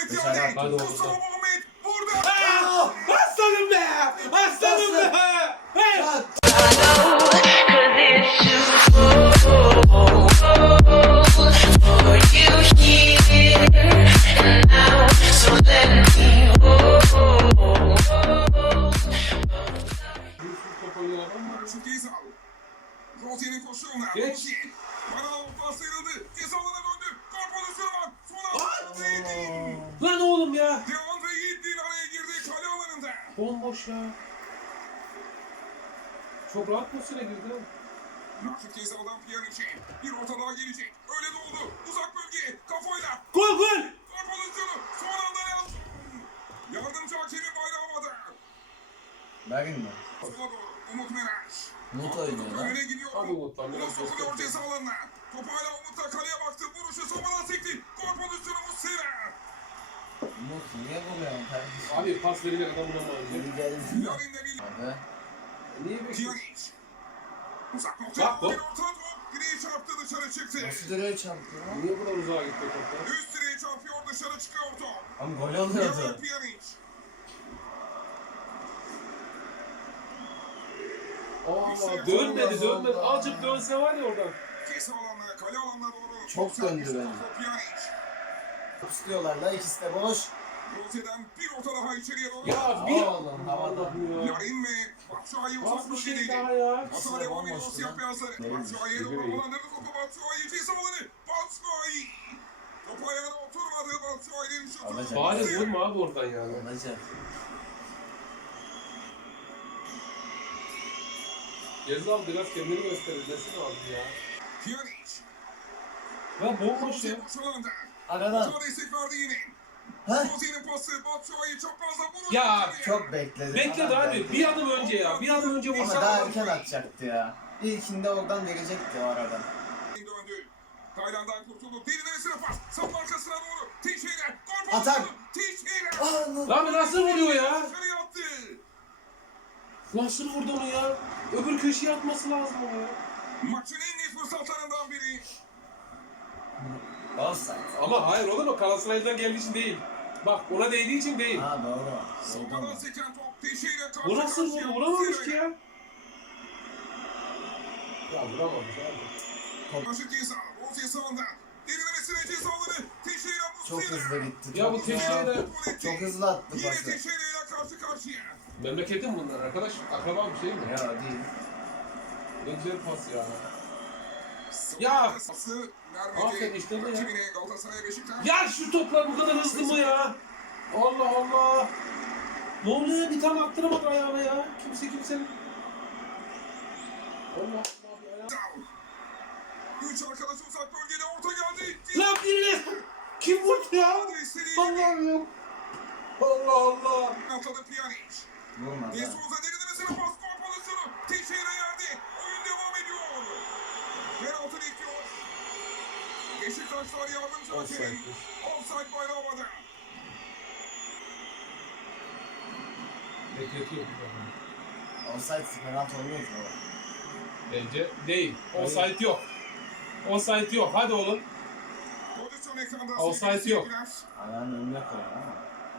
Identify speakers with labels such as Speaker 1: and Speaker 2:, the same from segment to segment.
Speaker 1: Dışarı
Speaker 2: geldi.
Speaker 1: atladı.
Speaker 2: Mustafa Muhammed burada.
Speaker 3: Aslanım be! Aslanım be! Hey!
Speaker 1: Çat.
Speaker 2: Şut Gezal. Rozier'in koşuğuna.
Speaker 3: Geç.
Speaker 2: Rozier. Bana pas verildi. Gezal'ına döndü. Gol pozisyonu var. Son anda Yiğit'in.
Speaker 3: Lan oğlum ya!
Speaker 2: Deandre Yiğit'in araya girdi kale alanında.
Speaker 3: Bomboş ya. Çok rahat pozisyona girdi ha.
Speaker 2: Raşit Gezal'dan Pjanic'e. Bir orta daha gelecek. Öyle doğdu. Uzak bölgeye. Kafayla.
Speaker 3: Gol gol!
Speaker 2: Gol pozisyonu. Son anda Nelson. Yardımcı hakemin bayrağı havada.
Speaker 1: Bergin mi?
Speaker 2: Sola doğru. Umut Meraş.
Speaker 1: Umut oynuyor lan.
Speaker 2: Öne gidiyor.
Speaker 3: Hadi Umut'tan biraz
Speaker 2: Umut sokuluyor
Speaker 3: göster.
Speaker 2: ceza alanına. Topu hala Umut'la kaleye baktı. Vuruşu sopadan sekti. Gol pozisyonu Muslera.
Speaker 1: Umut niye vuruyorsun kardeşim?
Speaker 3: Abi pas verecek adam bulamayız.
Speaker 1: İyi geldi.
Speaker 2: Larin'le bir
Speaker 1: Abi.
Speaker 3: Niye bekliyorsun?
Speaker 2: Pjanic. Uzak noktaya
Speaker 3: Bak,
Speaker 2: bir
Speaker 3: bak.
Speaker 2: orta top. Direği çarptı dışarı çıktı.
Speaker 1: Nasıl direğe çarptı lan?
Speaker 3: Niye bu kadar uzağa gitti topla?
Speaker 2: Üst direği çarpıyor dışarı çıkıyor top.
Speaker 1: Ama gol
Speaker 2: Yaman
Speaker 1: oluyordu.
Speaker 2: Pjanic.
Speaker 3: Aa, dönmedi dönmedi. Azıcık dönse var ya oradan.
Speaker 2: Ceza alanına kale alanına doğru.
Speaker 1: Çok döndü
Speaker 2: servis
Speaker 1: bence.
Speaker 2: topu Pjanic.
Speaker 1: İstiyorlar la ikisi de boş.
Speaker 2: Rozier'den bir orta daha içeriye doğru.
Speaker 3: Ya bir...
Speaker 1: Oğlum havada.
Speaker 3: Allah'ım ya.
Speaker 2: Larin ve Batshuayi
Speaker 3: Bas
Speaker 2: uzak
Speaker 3: bir şey
Speaker 2: bölgedeydi.
Speaker 3: daha ya.
Speaker 2: Hata devam ediyor
Speaker 1: bomboştu
Speaker 2: siyah
Speaker 1: lan.
Speaker 2: beyazları.
Speaker 1: Neymiş?
Speaker 2: Batshuayi'ye doğru
Speaker 3: Gibi.
Speaker 2: dolandırdı topu Batshuayi ceza alanı. Batshuayi. Topu ayağına oturmadı Batshuayi'nin şutu.
Speaker 1: Alacak.
Speaker 3: Bari vurma abi oradan yani.
Speaker 1: Olacak.
Speaker 3: Gezal biraz kendini gösterir. Nesin abi ya?
Speaker 2: Pjanic.
Speaker 3: Lan bomboş ya.
Speaker 2: Rozier koşu alanında.
Speaker 1: Aradan.
Speaker 2: Hata destek verdi yine.
Speaker 1: Ha?
Speaker 2: Rozier'in pası Batshuayi çok fazla vurur.
Speaker 3: Ya,
Speaker 1: Çok bekledi.
Speaker 3: Bekledi
Speaker 1: Adam
Speaker 3: abi.
Speaker 1: geldi.
Speaker 3: Bir adım önce ya. Bir adım önce
Speaker 1: Ama
Speaker 3: vursa.
Speaker 1: daha erken atacaktı ya. İlkinde oradan verecekti o aradan.
Speaker 2: Döndü. Tayland'dan kurtuldu. Derinlemesine pas. Sapın arkasına doğru. Teixeira. Gol
Speaker 1: Atar.
Speaker 2: pozisyonu. Teixeira.
Speaker 1: Aa,
Speaker 3: Lan nasıl vuruyor ya?
Speaker 2: Dışarıya attı.
Speaker 3: Nasıl vurdu onu ya? Öbür köşeye atması lazım onu ya.
Speaker 2: Maçın en net fırsatlarından biri.
Speaker 1: offside.
Speaker 3: Ama hayır oğlum o Galatasaray'dan geldiği için değil. Bak ona değdiği için değil.
Speaker 1: Ha doğru. Oldu
Speaker 2: Soldan
Speaker 1: mu?
Speaker 2: seken top Teixeira karşı
Speaker 3: Bu nasıl
Speaker 2: karşıya.
Speaker 3: vurdu? Vuramamış ki ya. Ya vuramamış abi.
Speaker 2: Raşit Gezal. Rozier sağından. Derinlemesine cezaları. Teixeira
Speaker 1: Çok
Speaker 2: Muslera.
Speaker 1: hızlı gitti.
Speaker 3: Ya bu
Speaker 1: Çok
Speaker 3: Teixeira-
Speaker 1: hızlı. Çok hızlı attı
Speaker 2: Yine
Speaker 1: pası.
Speaker 2: Teixeira'ya karşı karşıya.
Speaker 3: Memleketin bunlar arkadaş. Akraba bir şey mi?
Speaker 1: Ya değil.
Speaker 3: Ne güzel pas ya. Ya!
Speaker 2: Pası
Speaker 3: Aferin
Speaker 2: vermedi.
Speaker 3: işte bu ya.
Speaker 2: Rakibine Galatasaray Beşiktaş.
Speaker 3: Ya şu toplar bu kadar hızlı mı ya? Allah Allah. Ne oluyor? Bir tane attıramadı ayağına ya. Kimsenin. Allah Allah bir ayağı.
Speaker 2: Üç arkadaş uzak bölgede orta geldi.
Speaker 3: Lan birine kim vurdu ya?
Speaker 2: Adresleri
Speaker 3: Allah'ım ya. Allah Allah.
Speaker 2: atladı Pjanic.
Speaker 1: Vurmadı.
Speaker 2: De Souza derinlemesine pas gol pozisyonu. Teixeira yerde. Oyun devam ediyor. Penaltı bekliyor. Beşiktaşlar yardımcı hakemin.
Speaker 3: Offside'miş.
Speaker 2: Offside bayrağı havada.
Speaker 3: Bekletiyor.
Speaker 1: Offside penaltı olmuyor ki o.
Speaker 3: Bence değil. Offside yok. Offside yok. Hadi oğlum.
Speaker 2: Pozisyon ekranda.
Speaker 3: Offside
Speaker 2: sevgili
Speaker 3: yok.
Speaker 2: seyirciler.
Speaker 1: Ayağının önüne koyuyor ama.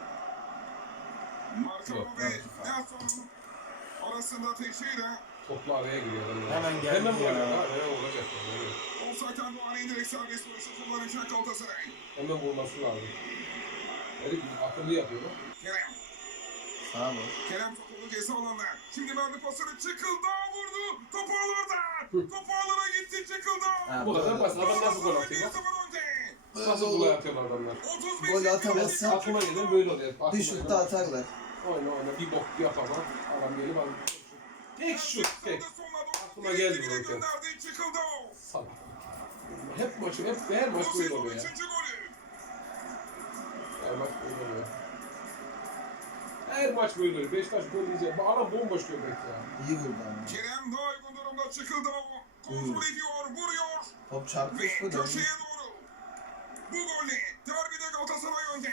Speaker 2: Marcelo
Speaker 3: Yok,
Speaker 2: ve
Speaker 1: yok.
Speaker 2: Nelson arasında Teixeira.
Speaker 3: Toplu araya giriyor.
Speaker 1: Hemen geldi
Speaker 3: Hemen
Speaker 1: ya.
Speaker 3: vuruyor. Hemen olacak. Yani.
Speaker 2: Offside'den doğan indirek serbest vuruşu kullanacak Galatasaray.
Speaker 3: Hemen vurması lazım. Herif akıllı yapıyor lan.
Speaker 2: Kerem.
Speaker 1: Sağ boş.
Speaker 2: Kerem topunu ceza alanına. Şimdi verdi pasını. Çıkıldı vurdu. Topu ağlarda. Topu ağlara gitti çıkıldı.
Speaker 1: Ha,
Speaker 3: Bu kadar
Speaker 1: böyle.
Speaker 3: basit. Adam nasıl gol atıyor bak. Nasıl gol atıyorlar adamlar.
Speaker 2: 35.
Speaker 1: Gol atamazsa
Speaker 3: Aklıma gelen böyle oluyor. Aklıma
Speaker 1: bir şutta atarlar.
Speaker 3: Oyna bir bok yapamam. Adam gelip alır. Tek şut tek. Aklıma geldi bu ülke.
Speaker 2: Gönderdi çıkıldı.
Speaker 3: Salak. Hep her maç böyle oluyor ya.
Speaker 2: Üçüncü golü.
Speaker 3: Her maç böyle oluyor. Her maç böyle oluyor. Beşiktaş gol yiyecek. Bu adam bomboş göbek ya.
Speaker 1: İyi vurdu ama.
Speaker 2: Kerem daha uygun durumda çıkıldı. Kontrol ediyor, vuruyor.
Speaker 1: Top çarpmış
Speaker 2: Ve
Speaker 1: bu da.
Speaker 2: köşeye doğru. Bu golle derbide Galatasaray önde.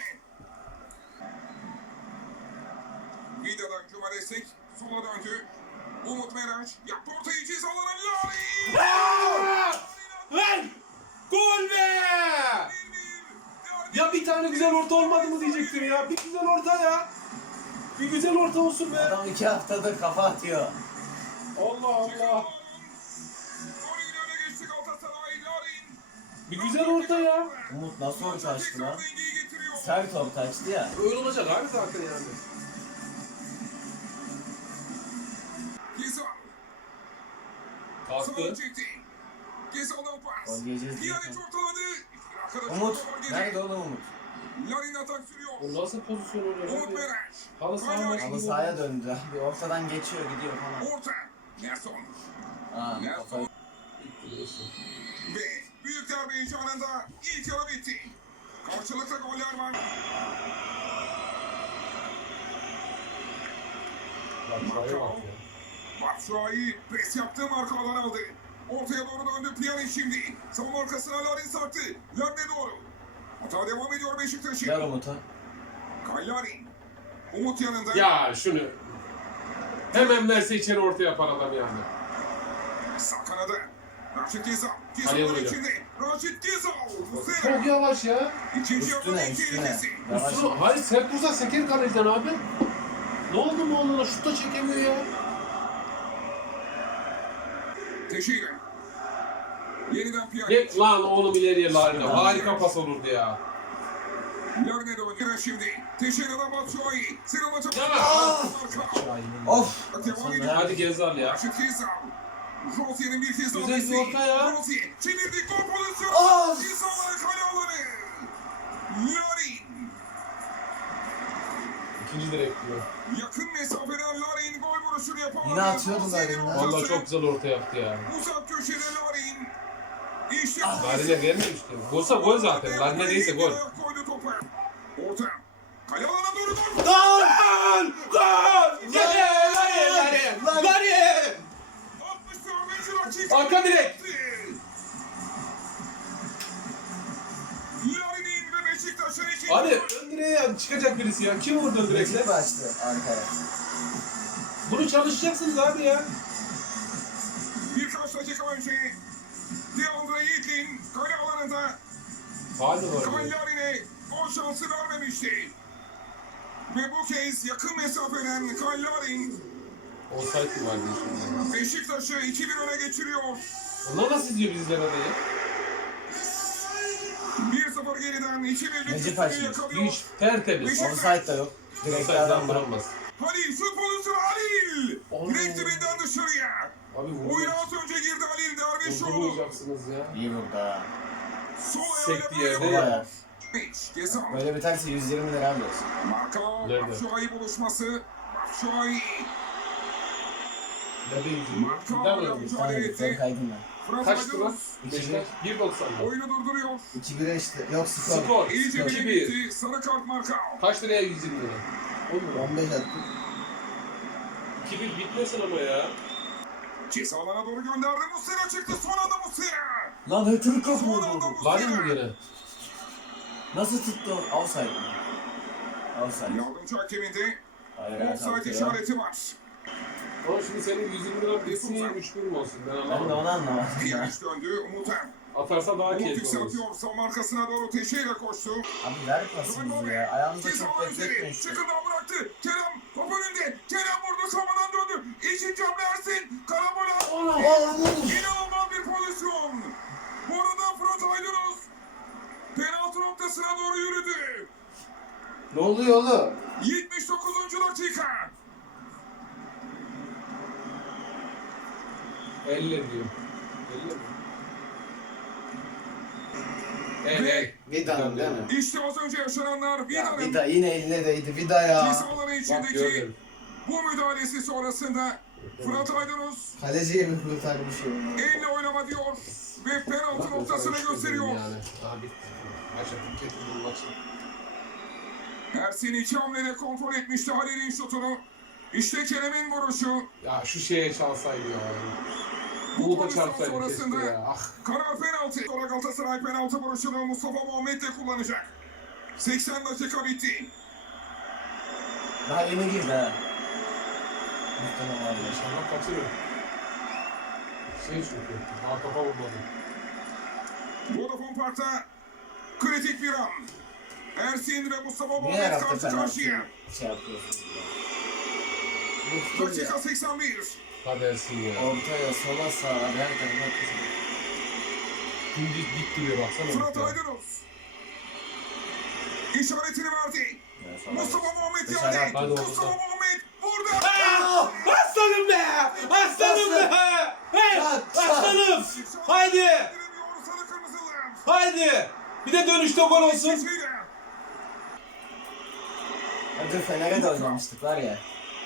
Speaker 2: Vida'dan Cuma destek sola döndü. Umut Meraş yaptı ortayı cezalarına Larin.
Speaker 3: Lan! Gol be! Ya bir tane güzel orta olmadı mı diyecektim ya. Bir güzel orta ya. Bir güzel orta olsun be.
Speaker 1: Adam 2 haftadır kafa atıyor.
Speaker 3: Allah Allah.
Speaker 2: Golüyle öne geçti Galatasaray. Larin.
Speaker 3: Bir güzel orta ya.
Speaker 1: Umut nasıl orta açtı lan?
Speaker 2: Dengeyi getiriyor.
Speaker 1: Sert orta açtı ya.
Speaker 3: Öyle olacak abi zaten yani.
Speaker 2: Gezal.
Speaker 3: Kalktı.
Speaker 2: Sağa çekti. Gezal'dan pas.
Speaker 1: Gol yiyeceğiz diye.
Speaker 2: Pjanic ortaladı. Arkadaşı
Speaker 1: Umut.
Speaker 2: ortaladı.
Speaker 1: Nerede oğlum Umut?
Speaker 2: Larin atak sürüyor.
Speaker 3: O nasıl pozisyon oluyor
Speaker 2: Umut
Speaker 3: abi?
Speaker 2: Meraş.
Speaker 3: Halı saha
Speaker 2: Hala
Speaker 3: maçı
Speaker 1: Halı
Speaker 3: gibi
Speaker 1: sahaya
Speaker 3: oldu.
Speaker 1: döndü abi. Ortadan geçiyor gidiyor falan.
Speaker 2: Orta. Nelson.
Speaker 1: Aa kafayı.
Speaker 2: Ve büyük derbi heyecanında ilk yarı bitti. Karşılıklı goller var.
Speaker 3: Bak şuraya bak ya.
Speaker 2: Batshuayi pres yaptığı marka alan aldı. Ortaya doğru döndü Pjanic şimdi. Savunma arkasına Larin sarktı. Larin'e doğru. Hata devam ediyor Beşiktaş'ın.
Speaker 1: Ver Umut'a.
Speaker 2: Larin. Umut yanında.
Speaker 3: Ya şunu. Hemen verse içeri orta yapar adam yani.
Speaker 2: Sağ kanada. Raşit Gezal.
Speaker 3: Kaleye
Speaker 2: Gezal'ın
Speaker 3: vuruyor.
Speaker 2: içinde. Raşit Gezal.
Speaker 3: Çok
Speaker 2: Muslera.
Speaker 3: yavaş ya.
Speaker 2: İkinci yarının
Speaker 1: Üstüne
Speaker 2: ilk
Speaker 1: üstüne.
Speaker 2: tehlikesi.
Speaker 1: Yavaş.
Speaker 3: Üstüne, hayır sert vursa seker kaleciden abi. Ne oldu mu onunla? Şut da çekemiyor ya.
Speaker 2: Teşekkür. Yeniden Pjanic.
Speaker 3: Git lan oğlum ileriye Larin'e. Harika pas olurdu ya.
Speaker 2: Larin'e döndü şimdi. Teşekkür'den Batshuayi. Sinan'a çabuk.
Speaker 3: Ya.
Speaker 2: Marka.
Speaker 1: Of.
Speaker 2: Devam ediyor.
Speaker 3: Hadi Gezal ya.
Speaker 2: Raşit Gezal. Rosier'in bir kez daha
Speaker 3: Güzel bir orta ya.
Speaker 2: Rosier çevirdik gol pozisyonu.
Speaker 1: Of.
Speaker 2: Gezal'ın kale alanı. Larin.
Speaker 3: İkinci direk diyor.
Speaker 2: Yakın mesafeden Larin gol vuruşunu yapamadı.
Speaker 1: Yine atıyordu
Speaker 2: Rosier'in
Speaker 1: Larin ya.
Speaker 2: ortası.
Speaker 3: Vallahi çok güzel orta yaptı ya.
Speaker 2: Uzak köşede Larin. İşte
Speaker 3: Larin'e gelmemişti. Golsa gol zaten. Larin'e değilse gol.
Speaker 2: Koydu topu. Orta. Kale alana doğru gol.
Speaker 1: Gol!
Speaker 3: Gol! Larin! Larin!
Speaker 2: 64. dakika.
Speaker 3: Arka direk.
Speaker 2: Larin'in ve Beşiktaş'ın ikinci
Speaker 3: Hadi
Speaker 2: golü.
Speaker 3: ön direğe ya. Çıkacak birisi ya. Kim vurdu ön direkle?
Speaker 1: Recep açtı arkaya.
Speaker 3: Bunu çalışacaksınız abi ya.
Speaker 2: Birkaç dakika önce Deandre Yiğit'in kale alanında
Speaker 3: Faal mi var?
Speaker 2: Kyle Larin'e gol şansı vermemişti. Ve bu kez yakın mesafeden Kyle Larin
Speaker 3: Offside mi var diyorsun?
Speaker 2: Beşiktaş'ı 2-1 öne geçiriyor.
Speaker 3: Onlar nasıl izliyor biz izlemede ya?
Speaker 2: 1-0 geriden 2-1'lik
Speaker 1: Recep
Speaker 2: üstünlüğü
Speaker 1: açmış.
Speaker 2: yakalıyor.
Speaker 3: Hiç tertemiz.
Speaker 1: Offside da yok. Direkt
Speaker 3: Offside'dan
Speaker 1: adam
Speaker 3: bırakmaz.
Speaker 2: Halil şut pozisyonu Halil.
Speaker 3: Oo.
Speaker 2: Direkt dibinden dışarıya.
Speaker 3: Abi
Speaker 2: Oyuna az önce girdi Halil Dervişoğlu.
Speaker 3: vurmayacaksınız ya.
Speaker 1: İyi vurdu ha.
Speaker 2: Sol
Speaker 3: Sekti
Speaker 2: ayağıyla
Speaker 3: yerde
Speaker 2: böyle
Speaker 3: ya.
Speaker 1: Bayağı.
Speaker 2: Gezal.
Speaker 1: Böyle biterse 120 lira alıyoruz.
Speaker 2: Marka
Speaker 3: Nerede?
Speaker 2: Batshuayi buluşması. Batshuayi.
Speaker 3: Ne değil mi?
Speaker 2: Marka
Speaker 3: Giden
Speaker 2: orada
Speaker 3: mi?
Speaker 2: mücadele
Speaker 1: Aynen, sen
Speaker 2: etti.
Speaker 1: kaydın ben.
Speaker 2: Fırat
Speaker 3: Kaçtı lan?
Speaker 2: Aydınus
Speaker 3: Beşiktaş 1.90.
Speaker 2: oyunu durduruyor.
Speaker 1: 2-1'e işte. Yok skor.
Speaker 3: Skor
Speaker 2: İyice bile
Speaker 3: 2-1.
Speaker 2: gitti. Sarı kart marka.
Speaker 3: Kaç liraya 120 lira? 10 lira.
Speaker 1: 15 attı.
Speaker 3: 2-1 bitmesin ama ya.
Speaker 2: Ceza alana doğru gönderdi. Muslera çıktı. Son anda Muslera.
Speaker 1: Lan Hötürk yok
Speaker 2: Son anda
Speaker 1: mu?
Speaker 3: Larin mi
Speaker 2: Muslera.
Speaker 3: gene?
Speaker 1: Nasıl tuttu? Offside mi? Offside.
Speaker 2: Yardımcı hakeminde
Speaker 1: Hayır hayır.
Speaker 2: offside
Speaker 1: kalkıyor.
Speaker 2: işareti var.
Speaker 3: Ama şimdi senin 120 lira bitsin 3-1 mi olsun? Ben
Speaker 1: Ben de
Speaker 3: anlamadım.
Speaker 1: onu anlamadım ya.
Speaker 2: Piyaniç döndü. Umut'a.
Speaker 3: Atarsa daha
Speaker 2: Umut
Speaker 3: keyifli olur.
Speaker 2: yükseltiyor. Savunma arkasına doğru Teşe'yle koştu.
Speaker 1: Abi ver pasımızı ya. Ayağımıza çok bekletme işte.
Speaker 2: Çıkından bıraktı. Kerem top önünde. Kerem vurdu. Savunmadan döndü. İkinci hamle Ersin. Karabola. İnanılmaz bir pozisyon. Bu arada Fırat Aydınus penaltı noktasına doğru yürüdü.
Speaker 1: Ne oluyor oğlum?
Speaker 2: 79. dakika.
Speaker 3: 50 diyor. 50 mi? Evet.
Speaker 1: Vida'nın değil mi?
Speaker 2: İşte az önce yaşananlar
Speaker 1: Ya
Speaker 2: Vida'nın
Speaker 1: Vida yine eline değdi. Vida ya.
Speaker 2: ceza alanı
Speaker 3: Bak
Speaker 2: içindeki
Speaker 3: gördüm.
Speaker 2: bu müdahalesi sonrasında Fırat Aydınus
Speaker 1: Kaleciye mi kurtarmış ya?
Speaker 2: elle oynama diyor ve penaltı noktasını gösteriyor.
Speaker 3: Yani. Daha bitti. Maç yapıp bu maçı.
Speaker 2: Ersin iki hamlede kontrol etmişti Halil'in şutunu. İşte Kerem'in vuruşu.
Speaker 3: Ya şu şeye çalsaydı ya.
Speaker 2: Bu
Speaker 3: Bu da
Speaker 2: pozisyon
Speaker 3: çarpsaydı
Speaker 2: sonrasında
Speaker 3: keşke ya. Ah.
Speaker 2: karar penaltı. Sonra Galatasaray penaltı vuruşunu Mustafa Muhammed de kullanacak. 80 dakika bitti.
Speaker 1: Daha yeni girdi ha. Muhtemelen abi.
Speaker 3: İnşallah kaçırır. Çünkü. Daha kafa vurmadı.
Speaker 2: Vodafone Park'ta kritik bir an. Ersin ve Mustafa
Speaker 1: Niye
Speaker 2: Muhammed
Speaker 1: her hafta
Speaker 2: karşı karşıya.
Speaker 1: şey yapıyorsunuz ya? Bıktım ya.
Speaker 2: Dakika 81.
Speaker 3: Hadi Ersin ya.
Speaker 1: Ortaya, sola, sağa, her tarafa atmışım.
Speaker 3: Dümdüz dik duruyor baksana.
Speaker 2: Fırat
Speaker 3: ya.
Speaker 2: Aydınus. İşaretini verdi.
Speaker 1: Ya, sola
Speaker 2: Mustafa
Speaker 1: bak.
Speaker 2: Muhammed
Speaker 1: Dışarı
Speaker 2: geldi.
Speaker 3: hadi
Speaker 2: Mustafa
Speaker 3: olsun.
Speaker 2: Muhammed burada.
Speaker 3: Aslanım be! Aslanım be! Hey!
Speaker 1: Çat, çat.
Speaker 3: Aslanım! Haydi!
Speaker 2: Direniyor sarı kırmızılar.
Speaker 3: Haydi! Bir de dönüşte gol olsun.
Speaker 2: Geçiyle.
Speaker 1: Hadi Fener'e de oynamıştık var ya.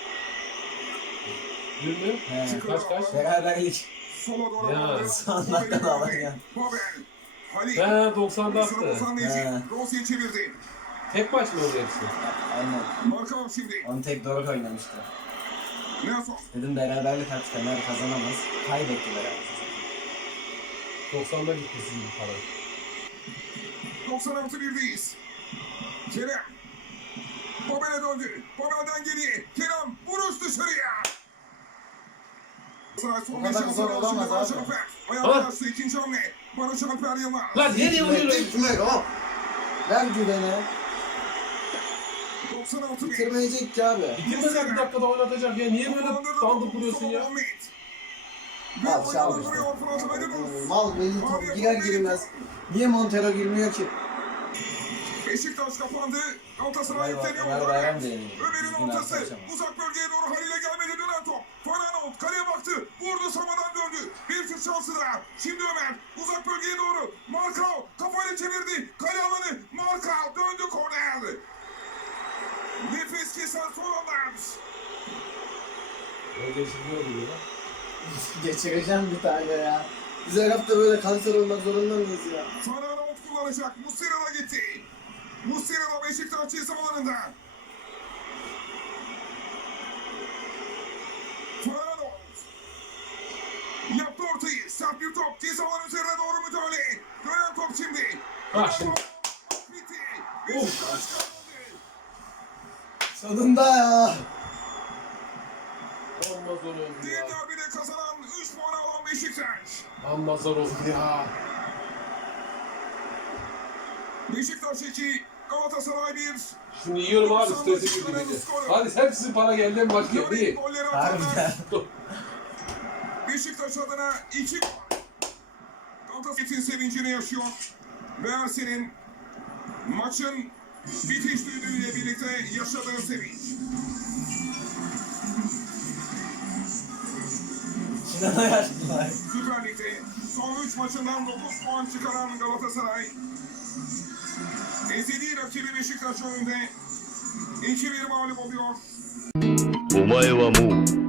Speaker 3: Dün mü?
Speaker 1: He.
Speaker 3: Kaç?
Speaker 1: Beraberlik.
Speaker 2: Sola doğru.
Speaker 3: Ya,
Speaker 2: aldı.
Speaker 1: son dakikada alın ya.
Speaker 2: Babel. Halil.
Speaker 3: He 90'da
Speaker 2: Sıra
Speaker 3: attı.
Speaker 2: Ozan
Speaker 1: He.
Speaker 2: Necip. Rossi'ye çevirdi.
Speaker 3: Tek maç mı oldu hepsi?
Speaker 1: Aynen.
Speaker 2: Markov şimdi.
Speaker 1: Onu tek doğru oynamıştı.
Speaker 2: Nelson.
Speaker 1: Dedim beraberlik artık Fener kazanamaz. Kaybetti beraber.
Speaker 3: 90'da gitti sizin bu para.
Speaker 2: 96 birdeyiz. Kerem. Babel'e döndü. Babel'den geriye. Kerem vuruş dışarıya.
Speaker 1: O kadar zor olamaz abi.
Speaker 2: Ayağına açtı ikinci hamle. Barış Alper Yılmaz.
Speaker 3: Lan nereye vuruyorsun?
Speaker 1: Gitme o. Ver güveni.
Speaker 2: 96 bir.
Speaker 1: Bitirmeyecek ki abi.
Speaker 3: Bitirmeden bir dakikada oynatacak ya. Niye böyle dandık vuruyorsun ya?
Speaker 1: Al çal işte. Mal Melih girer girmez. Niye Montero girmiyor ki?
Speaker 2: Beşiktaş kapandı. Galatasaray
Speaker 1: Vay
Speaker 2: yükleniyor.
Speaker 1: vay bayram da yenildi.
Speaker 2: Ömer'in
Speaker 1: Düzgün
Speaker 2: ortası.
Speaker 1: atacağım.
Speaker 2: Uzak bölgeye doğru Halil'e gelmedi dönen top. Fananot kaleye baktı. Vurdu samadan döndü. Bir şut şansı daha. Şimdi Ömer uzak bölgeye doğru. Markov kafayla çevirdi. Kale alanı. Markov döndü korner. Nefes kesen son anlar.
Speaker 3: Öyle değişikliği oluyor ya.
Speaker 1: Geçireceğim bir tane ya. Biz her hafta böyle kanser olmak zorunda mıyız ya?
Speaker 2: Fananot kullanacak. Muslera da gitti. Muslera da Beşiktaş ceza alanında. Fananot. Yaptı ortayı. Sert bir top. Ceza alanı üzerine doğru müdahale. Dönen top şimdi.
Speaker 3: Bak şimdi.
Speaker 2: Bitti. Beşiktaş kazandı.
Speaker 1: Sonunda ya.
Speaker 3: Amma zor oldu
Speaker 2: Bir
Speaker 3: ya.
Speaker 2: derbide kazanan 3 puan alan Beşiktaş.
Speaker 3: Amma zor oldu ya.
Speaker 2: Beşiktaş 2, Galatasaray 1.
Speaker 3: Şimdi yiyorum abi stresi girdi bir de. Hadi hepsi para geldi en başlıyor
Speaker 2: Yorin
Speaker 3: değil.
Speaker 2: golleri
Speaker 1: Harbiden.
Speaker 2: atanlar. Beşiktaş adına 2 gol. Galatasaray'ın sevincini yaşıyor. Ve Ersin'in maçın bitiş düdüğüyle birlikte yaşadığı sevinç.
Speaker 1: Sinan'a yaşlılar.
Speaker 2: Süper Lig'de son 3 maçından 9 puan çıkaran Galatasaray ezeli rakibi Beşiktaş önünde 2-1 mağlup oluyor.
Speaker 4: お前はもう